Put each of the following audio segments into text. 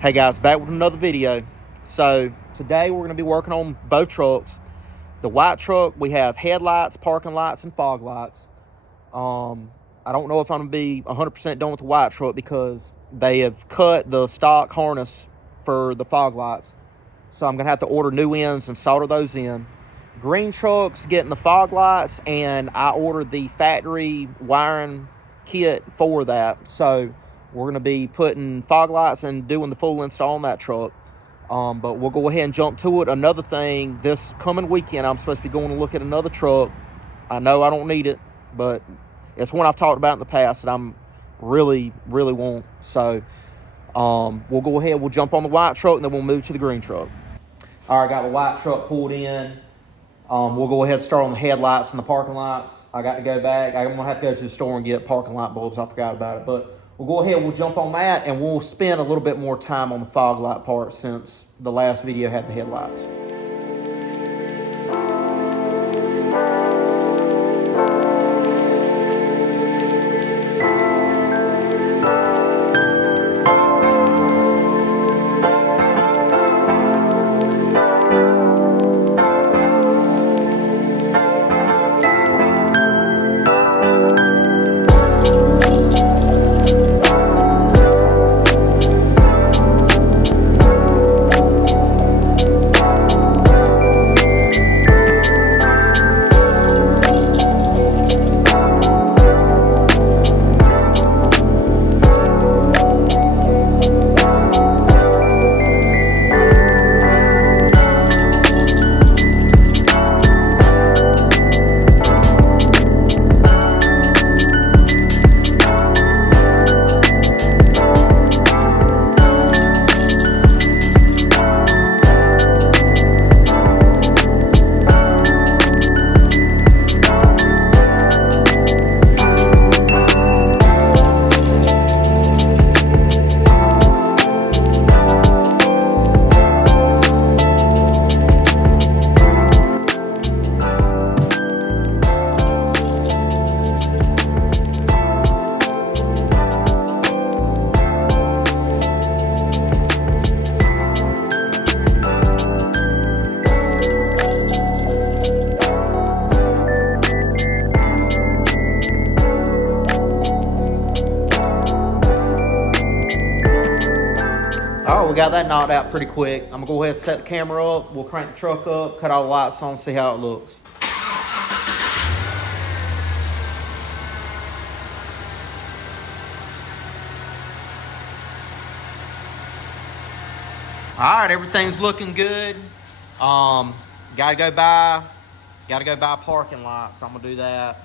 Hey guys, back with another video. So today we're going to be working on both trucks. The white truck, we have headlights, parking lights, and fog lights. I don't know if I'm going to be 100% done with the white truck because they have cut the stock harness for the fog lights. So I'm going to have to order new ends and solder those in. Green truck's getting the fog lights, and I ordered the factory wiring kit for that. So we're going to be putting fog lights and doing the full install on that truck. But we'll go ahead and jump to it. Another thing, this coming weekend, I'm supposed to be going to look at another truck. I know I don't need it, but it's one I've talked about in the past that I'm really want. So we'll go ahead, we'll jump on the white truck, and then we'll move to the green truck. All right, got the white truck pulled in. We'll go ahead and start on the headlights and the parking lights. I got to go back. I'm going to have to go to the store and get parking light bulbs. I forgot about it. But we'll go ahead, we'll jump on that, and we'll spend a little bit more time on the fog light part since the last video had the headlights. All right, we got that knocked out pretty quick. I'm gonna go ahead and set the camera up. We'll crank the truck up, cut all the lights on, see how it looks. All right, everything's looking good. Gotta go buy parking lights. I'm gonna do that.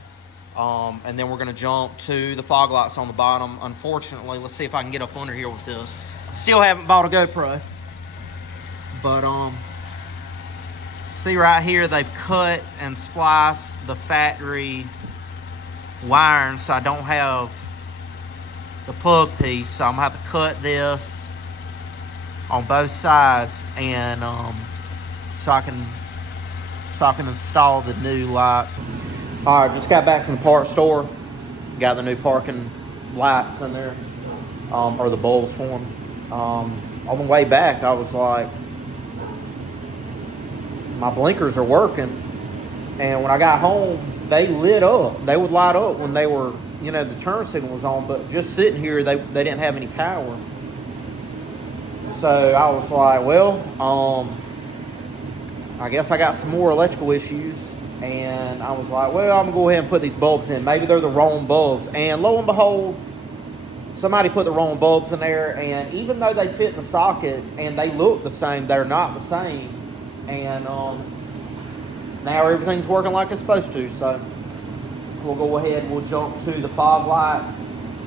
And then we're gonna jump to the fog lights on the bottom. Unfortunately, let's see if I can get up under here with this. Still haven't bought a GoPro, but see right here, they've cut and spliced the factory wiring, so I don't have the plug piece. So I'm gonna have to cut this on both sides, and so I can install the new lights. All right, just got back from the parts store. Got the new parking lights in there, or the bulbs for them. On the way back, I was like, my blinkers are working, and when I got home, they lit up. They would light up when they were, the turn signal was on, but just sitting here, they didn't have any power. So I was like, well, I guess I got some more electrical issues, and I was like, well, I'm gonna go ahead and put these bulbs in. Maybe they're the wrong bulbs, and lo and behold, somebody put the wrong bulbs in there, and even though they fit in the socket and they look the same, they're not the same. And now everything's working like it's supposed to. So we'll go ahead and we'll jump to the fog light.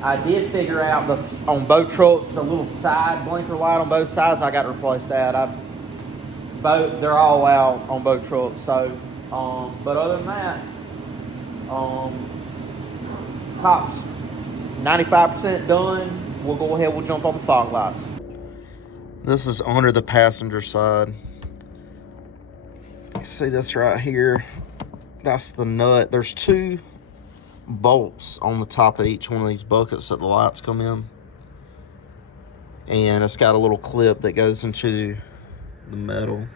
I did figure out on both trucks, the little side blinker light on both sides, I got to replace that. They're all out on both trucks. So, but other than that, top's 95% done. We'll go ahead, we'll jump on the fog lights. This is under the passenger side. You see this right here? That's the nut. There's two bolts on the top of each one of these buckets that the lights come in. and it's got a little clip that goes into the metal.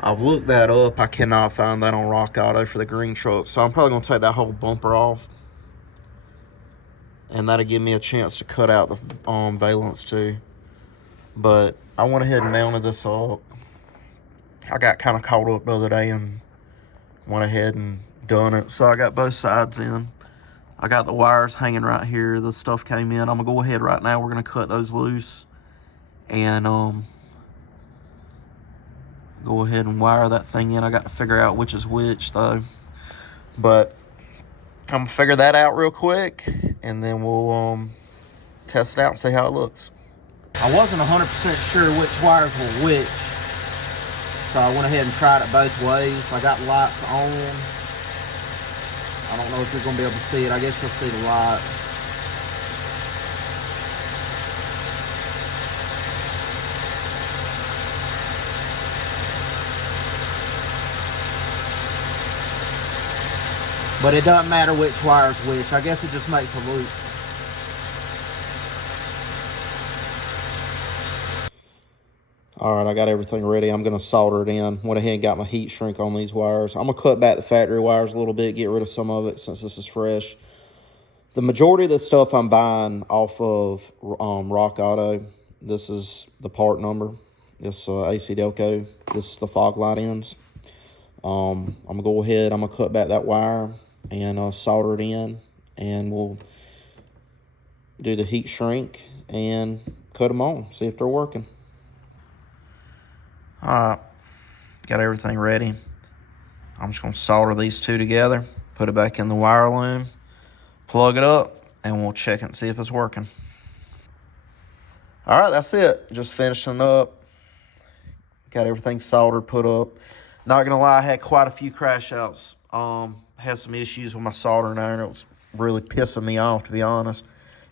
I've looked that up. I cannot find that on Rock Auto for the green truck, so I'm probably going to take that whole bumper off, and that'll give me a chance to cut out the valence too. But I went ahead and mounted this up. I got kind of caught up the other day and went ahead and done it. So I got both sides in. I got the wires hanging right here. The stuff came in. I'm gonna go ahead right now. We're gonna cut those loose and go ahead and wire that thing in. I got to figure out which is which though. But I'm gonna figure that out real quick, and then we'll test it out and see how it looks. I wasn't 100% sure which wires were which, so I went ahead and tried it both ways. I got lights on. I don't know if you're gonna be able to see it. I guess you'll see the light. But it doesn't matter which wire's which. I guess it just makes a loop. All right, I got everything ready. I'm gonna solder it in. Went ahead and got my heat shrink on these wires. I'm gonna cut back the factory wires a little bit, get rid of some of it since this is fresh. The majority of the stuff I'm buying off of Rock Auto. This is the part number. This ACDelco. This is the fog light ends. I'm gonna go ahead. I'm gonna cut back that wire and solder it in, and we'll do the heat shrink and cut them on. See if they're working. All right, got everything ready. I'm just gonna solder these two together, put it back in the wire loom, plug it up, and we'll check it and see if it's working. All right, that's it. Just finishing up. Got everything soldered, put up. Not gonna lie, I had quite a few crash outs. Had some issues with my soldering iron. It was really pissing me off, to be honest.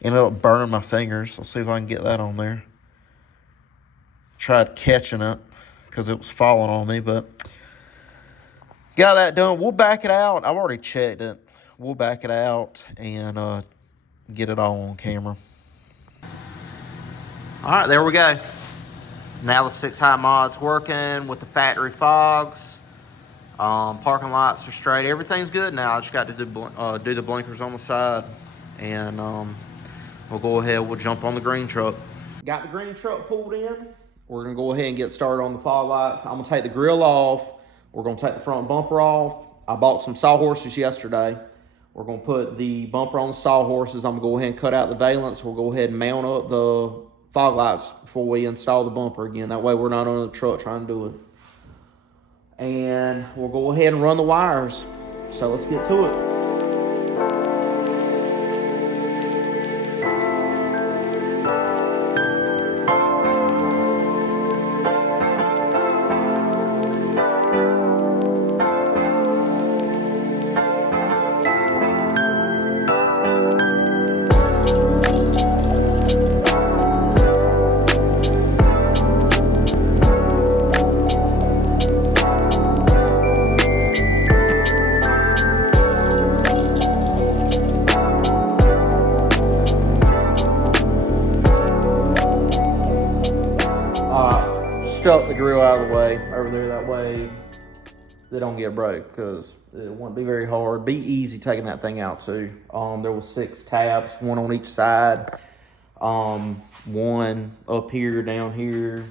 Ended up burning my fingers. Let's see if I can get that on there. Tried catching it because it was falling on me, but got that done. We'll back it out. I've already checked it. We'll back it out and get it all on camera. All right, there we go. Now the 6 high mod's working with the factory fogs. Parking lights are straight. Everything's good now. I just got to do the blinkers on the side, and we'll go ahead. We'll jump on the green truck. Got the green truck pulled in. We're gonna go ahead and get started on the fog lights. I'm gonna take the grill off. We're gonna take the front bumper off. I bought some sawhorses yesterday. We're gonna put the bumper on the sawhorses. I'm gonna go ahead and cut out the valence. We'll go ahead and mount up the fog lights before we install the bumper again. That way we're not on the truck trying to do it. And we'll go ahead and run the wires. So let's get to it. Strut the grill out of the way over there, that way they don't get broke, because it wouldn't be very hard. Be easy taking that thing out too. There was 6 tabs, 1 on each side, 1 up here, down here,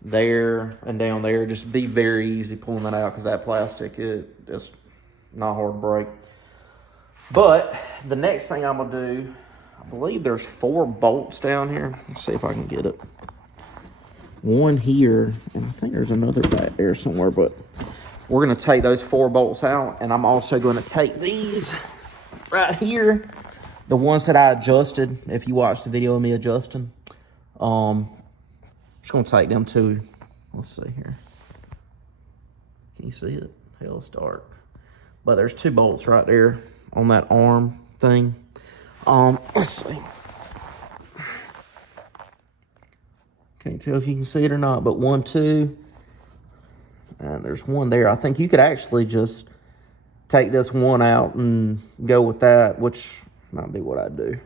there, and down there. Just be very easy pulling that out, because that plastic, it's not hard to break. But the next thing I'm gonna do, I believe there's 4 bolts down here. Let's see if I can get it. 1 here, and I think there's another back there somewhere, but we're going to take those 4 bolts out, and I'm also going to take these right here, the ones that I adjusted, if you watched the video of me adjusting. Just going to take them too. Let's see here. Can you see it? Hell, it's dark. But there's 2 bolts right there on that arm thing. Let's see. Can't tell if you can see it or not, but 1, 2, and there's 1 there. I think you could actually just take this 1 out and go with that, which might be what I do.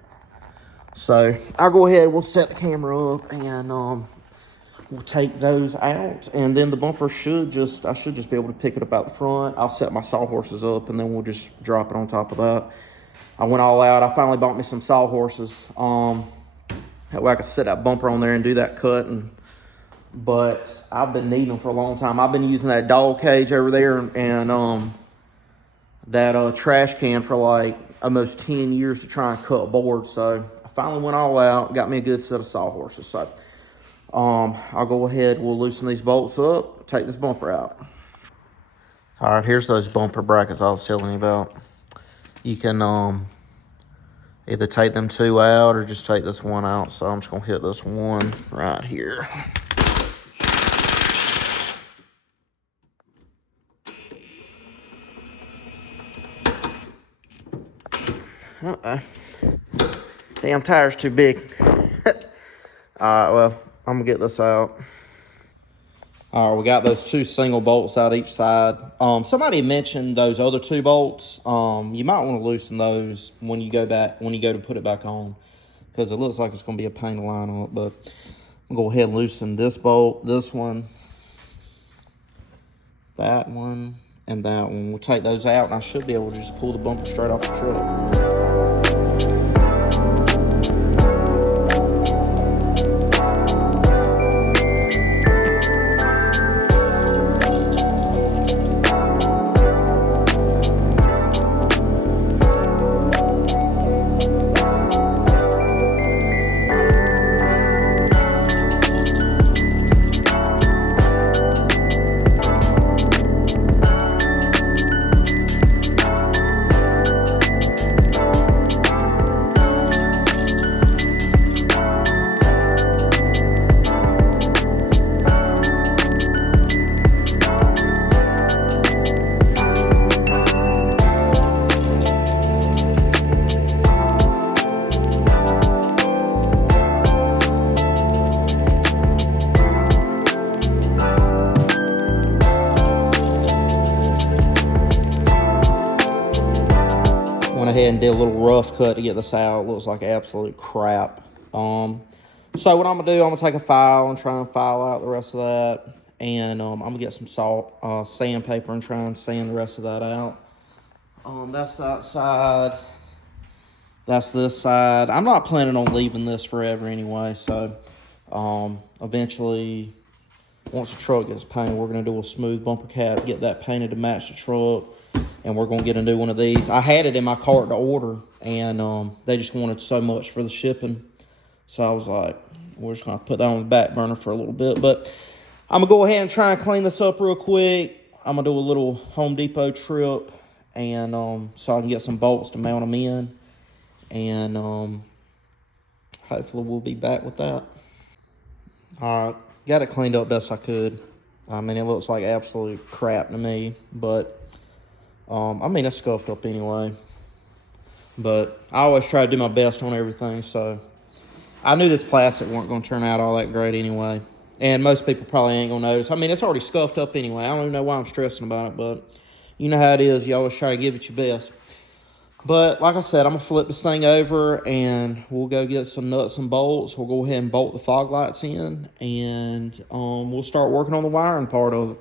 So I'll go ahead, we'll set the camera up, and we'll take those out, and then the bumper I should just be able to pick it up out the front. I'll set my sawhorses up, and then we'll just drop it on top of that. I went all out. I finally bought me some sawhorses. That way I could set that bumper on there and do that cut. But I've been needing them for a long time. I've been using that dog cage over there and that trash can for like almost 10 years to try and cut boards. So I finally went all out, got me a good set of sawhorses. So I'll go ahead, we'll loosen these bolts up, take this bumper out. All right, here's those bumper brackets I was telling you about. You can either take them two out or just take this one out. So I'm just gonna hit this one right here. Damn tire's too big. All right, well, I'm gonna get this out. All right, we got those two single bolts out each side. Somebody mentioned those other two bolts. You might want to loosen those when you go to put it back on, because it looks like it's gonna be a pain to line up. But I'm gonna go ahead and loosen this bolt, this one, that one, and that one. We'll take those out, and I should be able to just pull the bumper straight off the truck. Went ahead and did a little rough cut to get this out. It looks like absolute crap. So what I'm gonna do, I'm gonna take a file and try and file out the rest of that, and I'm gonna get some sandpaper and try and sand the rest of that out. That's that side. That's this side. I'm not planning on leaving this forever anyway, so eventually, once the truck gets painted, we're gonna do a smooth bumper cap, get that painted to match the truck, and we're gonna get a new one of these. I had it in my cart to order, and they just wanted so much for the shipping, so I was like, we're just gonna put that on the back burner for a little bit. But I'm gonna go ahead and try and clean this up real quick. I'm gonna do a little Home Depot trip, and so I can get some bolts to mount them in, and hopefully we'll be back with that. All right, got it cleaned up best I could. I mean, it looks like absolute crap to me, but I mean, it's scuffed up anyway. But I always try to do my best on everything, so I knew this plastic weren't going to turn out all that great anyway. And most people probably ain't going to notice. I mean, it's already scuffed up anyway. I don't even know why I'm stressing about it, but you know how it is. You always try to give it your best. But like I said, I'm going to flip this thing over, and we'll go get some nuts and bolts. We'll go ahead and bolt the fog lights in, and we'll start working on the wiring part of it.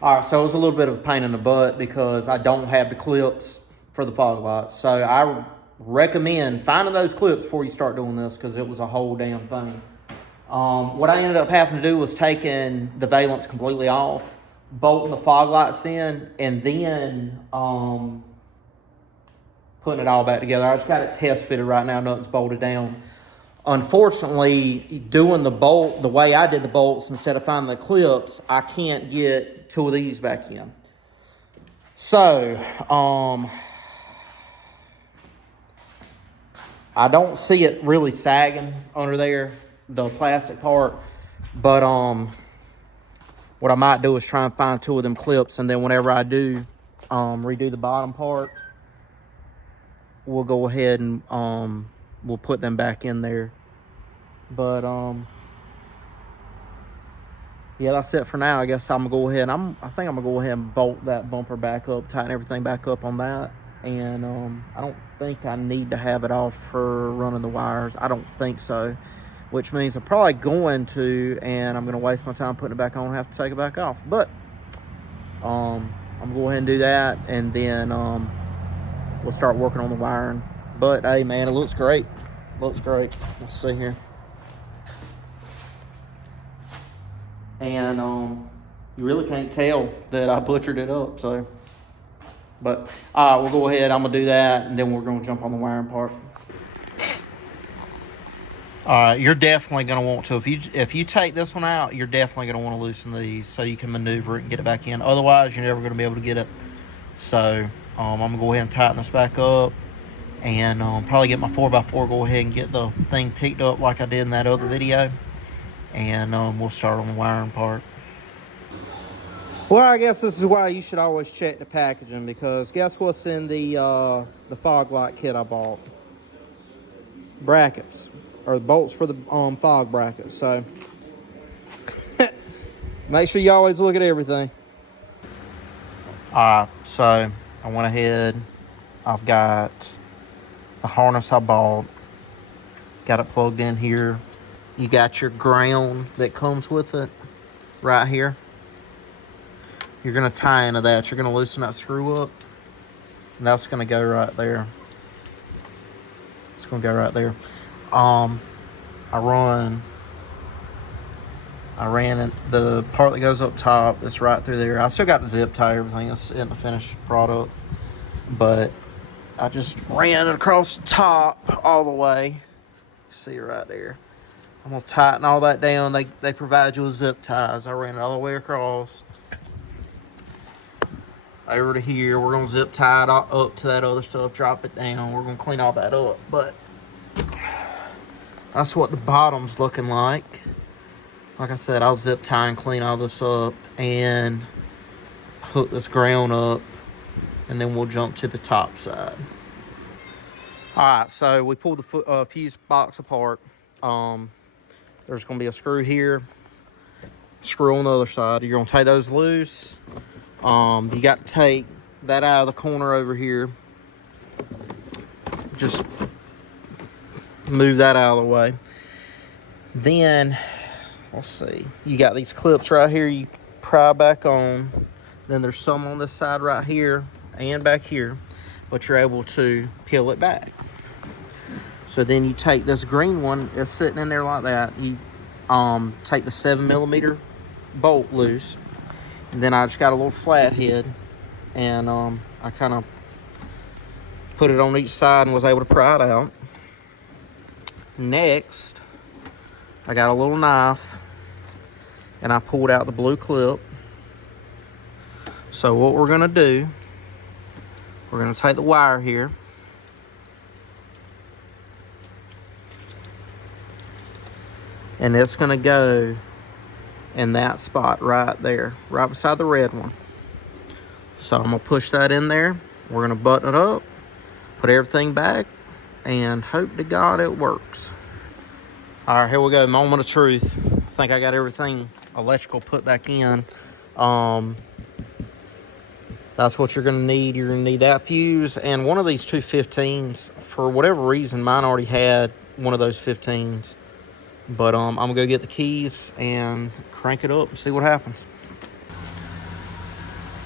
All right, so it was a little bit of a pain in the butt because I don't have the clips for the fog lights. So I recommend finding those clips before you start doing this, because it was a whole damn thing. What I ended up having to do was taking the valence completely off, bolting the fog lights in, and then putting it all back together. I just got it test fitted right now. Nothing's bolted down. Unfortunately, doing the bolt the way I did the bolts instead of finding the clips, I can't get two of these back in. So, I don't see it really sagging under there, the plastic part, but what I might do is try and find two of them clips, and then whenever I do redo the bottom part, we'll go ahead and we'll put them back in there. But yeah, that's it for now. I guess I'm gonna go ahead. I think I'm gonna go ahead and bolt that bumper back up, tighten everything back up on that, And I don't think I need to have it off for running the wires. I don't think so, which means I'm probably going to, and I'm going to waste my time putting it back on and have to take it back off. But I'm going to go ahead and do that, and then we'll start working on the wiring. But hey, man, it looks great. Looks great. Let's see here. And you really can't tell that I butchered it up, so. But we'll go ahead. I'm gonna do that, and then we're gonna jump on the wiring part. You're definitely gonna want to, if you take this one out, you're definitely gonna want to loosen these so you can maneuver it and get it back in. Otherwise, you're never gonna be able to get it. So I'm gonna go ahead and tighten this back up, and probably get my 4x4. Go ahead and get the thing picked up like I did in that other video, and we'll start on the wiring part. Well, I guess this is why you should always check the packaging, because guess what's in the fog light kit I bought? Brackets, or the bolts for the fog brackets. So make sure you always look at everything. So I went ahead. I've got the harness I bought. Got it plugged in here. You got your ground that comes with it right here. You're going to tie into that. You're going to loosen that screw up. And that's going to go right there. It's going to go right there. I ran it, the part that goes up top. It's right through there. I still got the zip tie, everything. It's in the finished product. But I just ran it across the top all the way. See it right there. I'm going to tighten all that down. They provide you with zip ties. I ran it all the way across. Over to here, we're going to zip tie it up to that other stuff, drop it down. We're going to clean all that up, but that's what the bottom's looking like. Like I said, I'll zip tie and clean all this up and hook this ground up, and then we'll jump to the top side. Alright, so we pulled the fuse box apart. There's going to be a screw here, screw on the other side. You're going to take those loose. You got to take that out of the corner over here. Just move that out of the way. Then, let's see. You got these clips right here you pry back on. Then there's some on this side right here and back here. But you're able to peel it back. So then you take this green one, it's sitting in there like that. You take the 7mm bolt loose. And then I just got a little flat head, and I kind of put it on each side and was able to pry it out. Next, I got a little knife, and I pulled out the blue clip. So what we're gonna do, we're gonna take the wire here, and it's gonna go in that spot right there, right beside the red one. So I'm gonna push that in there. We're gonna button it up, put everything back, and hope to God it works. All right, here we go, moment of truth. I think I got everything electrical put back in. That's what you're gonna need. You're gonna need that fuse and one of these 215s. For whatever reason, mine already had one of those 15s. But I'm gonna go get the keys and crank it up and see what happens.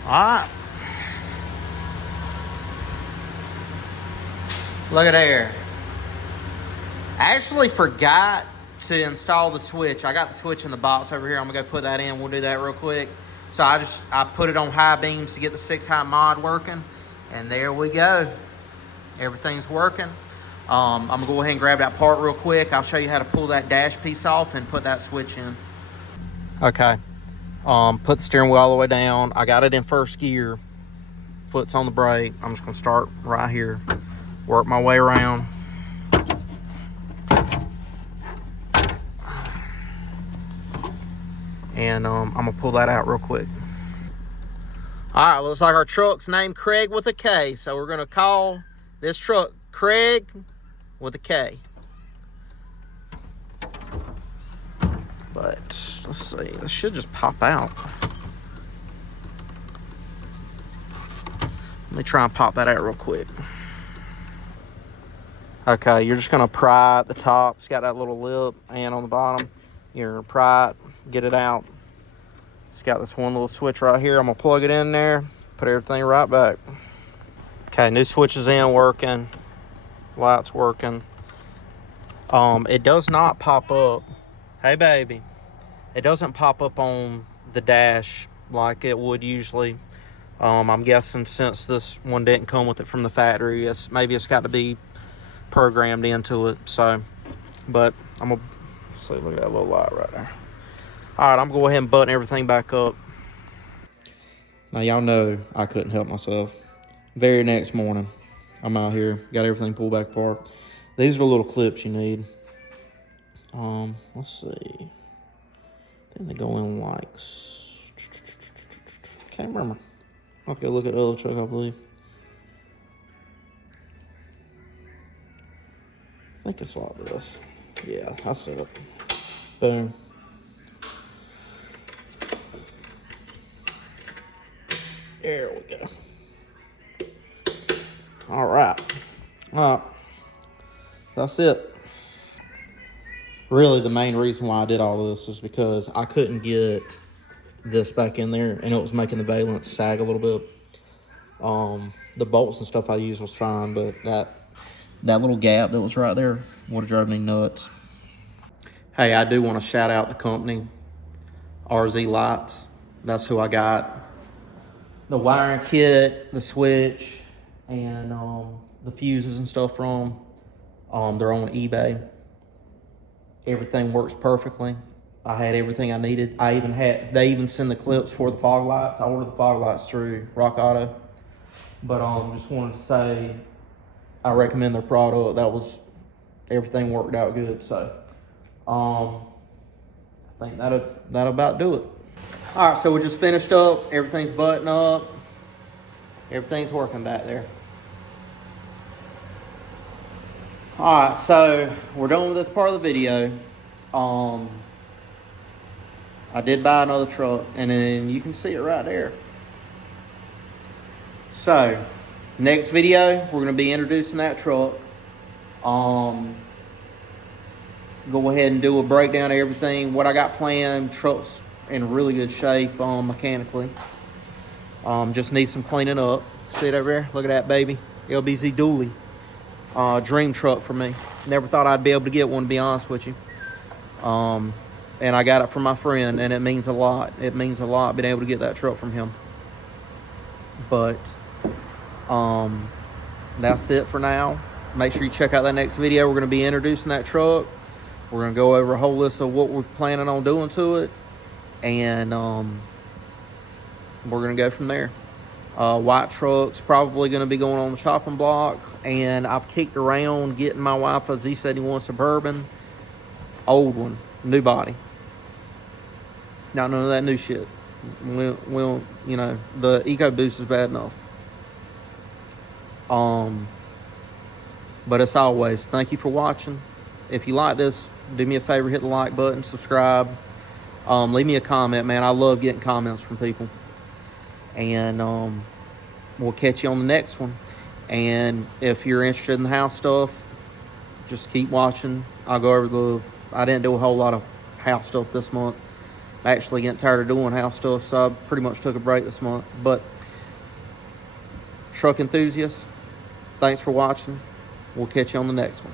All right. Look at there. I actually forgot to install the switch. I got the switch in the box over here. I'm gonna go put that in. We'll do that real quick. So I put it on high beams to get the 6-high mod working, and there we go. Everything's working. I'm gonna go ahead and grab that part real quick. I'll show you how to pull that dash piece off and put that switch in. Okay, put the steering wheel all the way down. I got it in first gear. Foot's on the brake. I'm just gonna start right here, work my way around. And I'm gonna pull that out real quick. All right, looks like our truck's named Craig with a K. So we're gonna call this truck Craig with a K. But let's see, this should just pop out. Let me try and pop that out real quick. Okay, you're just gonna pry at the top. It's got that little lip, and on the bottom, you're gonna pry it, get it out. It's got this one little switch right here. I'm gonna plug it in there, put everything right back. Okay, new switch is in, working. Light's working. It does not pop up. Hey, baby. It doesn't pop up on the dash like it would usually. I'm guessing since this one didn't come with it from the factory, maybe it's got to be programmed into it. So, but I'm gonna see. Look at that little light right there. All right, I'm gonna go ahead and button everything back up. Now y'all know I couldn't help myself. Very next morning, I'm out here, got everything pulled back apart. These are the little clips you need. Let's see. I think they go in like, can't remember. I'll have to go look at the other truck, I believe. I think it's like this. Yeah, I see it. Boom. There we go. All right. That's it. Really, the main reason why I did all this is because I couldn't get this back in there, and it was making the valence sag a little bit. The bolts and stuff I used was fine, but that little gap that was right there would have drove me nuts. Hey, I do want to shout out the company, rzlightz. That's who I got the wiring kit, the switch, and the fuses and stuff from. They're on eBay. Everything works perfectly. I had everything I needed. They even send the clips for the fog lights. I ordered the fog lights through Rock Auto. But just wanted to say I recommend their product. Everything worked out good. So I think that'll about do it. All right, so we just finished up. Everything's buttoned up. Everything's working back there. All right, so we're done with this part of the video. I did buy another truck, and then you can see it right there. So, next video, we're going to be introducing that truck. Go ahead and do a breakdown of everything. What I got planned, truck's in really good shape mechanically. Just needs some cleaning up. See it over there? Look at that, baby. LBZ dually. Dream truck for me. Never thought I'd be able to get one, to be honest with you. And I got it from my friend, and it means a lot. It means a lot being able to get that truck from him. But that's it for now. Make sure you check out that next video. We're going to be introducing that truck. We're going to go over a whole list of what we're planning on doing to it, and we're going to go from there. White truck's probably going to be going on the chopping block, and I've kicked around getting my wife a Z71 Suburban, old one, new body. Not none of that new shit. We'll you know, the EcoBoost is bad enough. But as always, thank you for watching. If you like this, do me a favor, hit the like button, subscribe. Leave me a comment, man. I love getting comments from people. And we'll catch you on the next one. And if you're interested in the house stuff, just keep watching. I'll go over I didn't do a whole lot of house stuff this month. I'm actually getting tired of doing house stuff, so I pretty much took a break this month. But truck enthusiasts, thanks for watching. We'll catch you on the next one.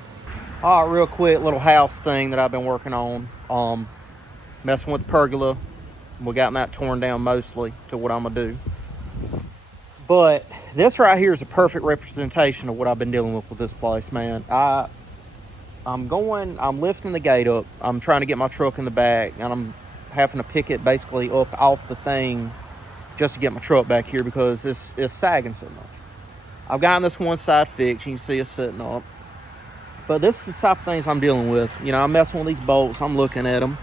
All right, real quick, little house thing that I've been working on. Messing with the pergola. We got that torn down mostly to what I'm gonna do. But this right here is a perfect representation of what I've been dealing with this place, man. I'm lifting the gate up. I'm trying to get my truck in the back, and I'm having to pick it basically up off the thing just to get my truck back here because it's sagging so much. I've gotten this one side fixed. You can see it sitting up. But this is the type of things I'm dealing with. You know, I'm messing with these bolts. I'm looking at them.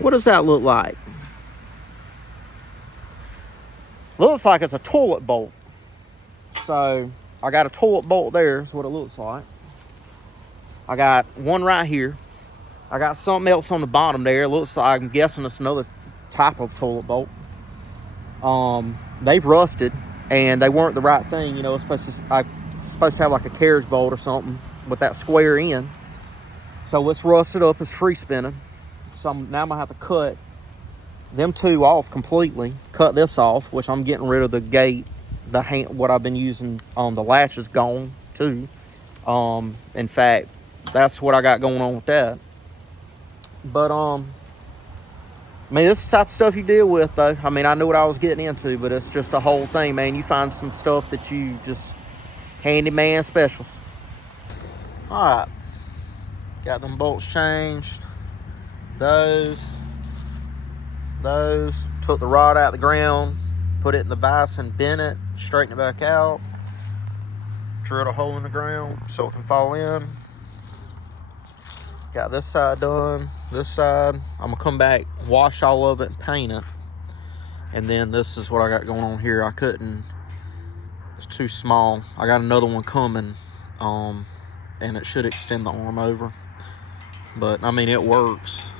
What does that look like? Looks like it's a toilet bolt. So I got a toilet bolt there. That's what it looks like. I got one right here. I got something else on the bottom there. It looks like, I'm guessing it's another type of toilet bolt. they've rusted, and they weren't the right thing. You know, it's supposed to have like a carriage bolt or something with that square end. So it's rusted up, it's free spinning. So now I'm gonna have to cut them two off completely, cut this off, which I'm getting rid of the gate, what I've been using on the latch is gone too. In fact, that's what I got going on with that. But I mean, this is the type of stuff you deal with, though. I mean, I knew what I was getting into, but it's just a whole thing, man. You find some stuff that you just handyman specials. All right, got them bolts changed. Those. Took the rod out of the ground, put it in the vise and bent it, straighten it back out, drilled a hole in the ground so it can fall in. Got this side done. This side, I'm gonna come back, wash all of it and paint it. And then this is what I got going on here. I couldn't, it's too small. I got another one coming, and it should extend the arm over. But I mean, it works.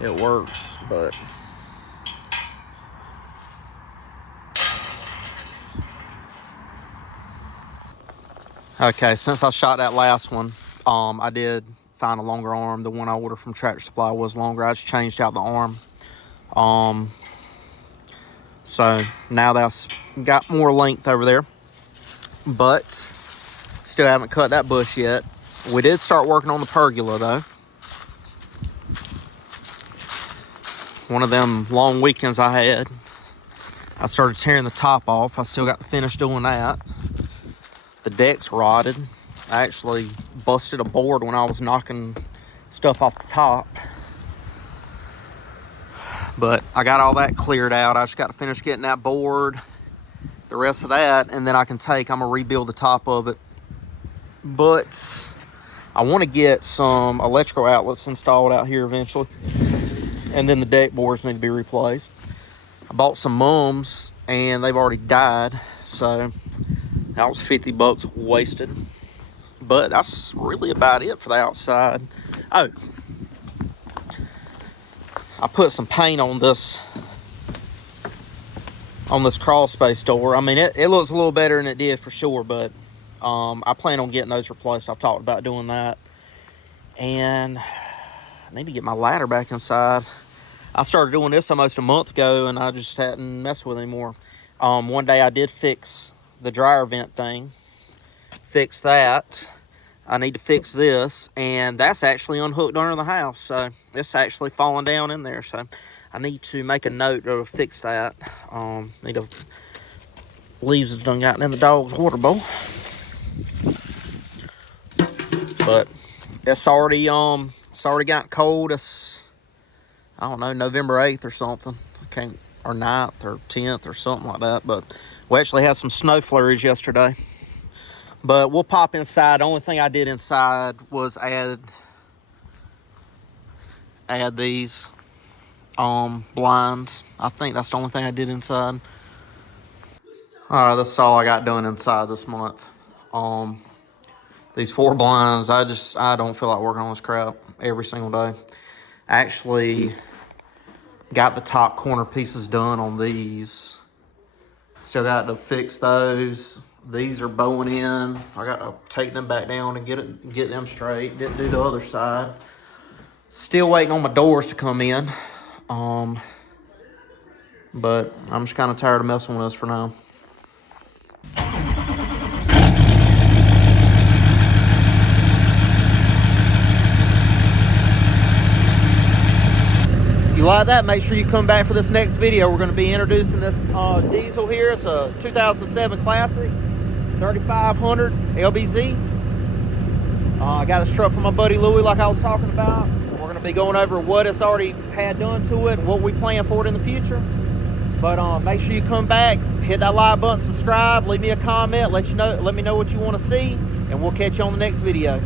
It works, but okay, since I shot that last one, I did find a longer arm. The one I ordered from Tractor Supply was longer. I just changed out the arm. So now that's got more length over there, but still haven't cut that bush yet. We did start working on the pergola though. One of them long weekends I had, I started tearing the top off. I still got to finish doing that. The deck's rotted. I actually busted a board when I was knocking stuff off the top. But I got all that cleared out. I just got to finish getting that board, the rest of that, and then I'm gonna rebuild the top of it. But I want to get some electrical outlets installed out here eventually. And then the deck boards need to be replaced. I bought some mums and they've already died, so that was 50 bucks wasted. But that's really about it for the outside. Oh, I put some paint on this crawl space door. I mean, it looks a little better than it did for sure, but I plan on getting those replaced. I've talked about doing that. And I need to get my ladder back inside. I started doing this almost a month ago, and I just hadn't messed with it anymore. One day I did fix the dryer vent thing. Fix that. I need to fix this, and that's actually unhooked under the house. So it's actually falling down in there. So I need to make a note to fix that. Need to, leaves has done gotten in the dog's water bowl. But it's already gotten cold. It's, I don't know, November 8th or something. Or 9th or 10th or something like that. But we actually had some snow flurries yesterday. But we'll pop inside. The only thing I did inside was add these blinds. I think that's the only thing I did inside. All right, that's all I got done inside this month. These 4 blinds, I don't feel like working on this crap every single day. I actually got the top corner pieces done on these. Still got to fix those. These are bowing in. I got to take them back down and get them straight. Didn't do the other side. Still waiting on my doors to come in. But I'm just kind of tired of messing with this for now. If you like that, make sure you come back for this next video. We're going to be introducing this diesel here. It's a 2007 Classic 3500 LBZ. I got this truck from my buddy Louie, like I was talking about. We're going to be going over what it's already had done to it and what we plan for it in the future. But make sure you come back, hit that like button, subscribe, leave me a comment, let me know what you want to see, and we'll catch you on the next video.